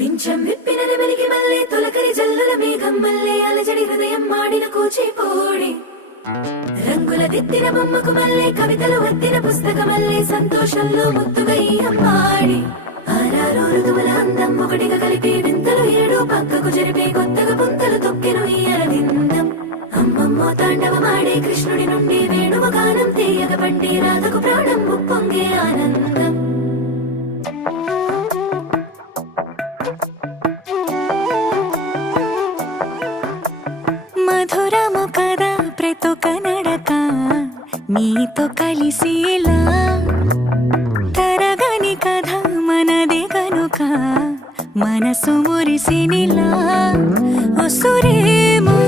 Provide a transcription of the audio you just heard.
పింఛం విప్పిన నెమలికి మల్లె తొలకరి జల్లుల మేఘం మల్లె అలజడి హృదయం మాడిన కూచిపూడి రంగుల దిద్దిన బొమ్మకు మల్లె కవితలు వద్దిన పుస్తకమల్లె సంతోషంలో ముద్దుగా ఈ అమ్మాడి ఆరారు ఋతువుల అందం ఒకటిగా కలిపి వింతలు ఏడు పక్కకు జరిపే కొత్తగా పుంతలు తొక్కెను ఈ అరవిందం అమ్మమ్మో తాండవమాడే కృష్ణుడి నుండి వేణువ గానం తీయగ పండి రాధకు ప్రాణం ఉప్పొంగే ఆనందం మధురము కదా ప్రతొక నడక నీతో కలిసేలా తరగని కథ మనదే కనుక మనసు మురిసినిలా ఉసురేమో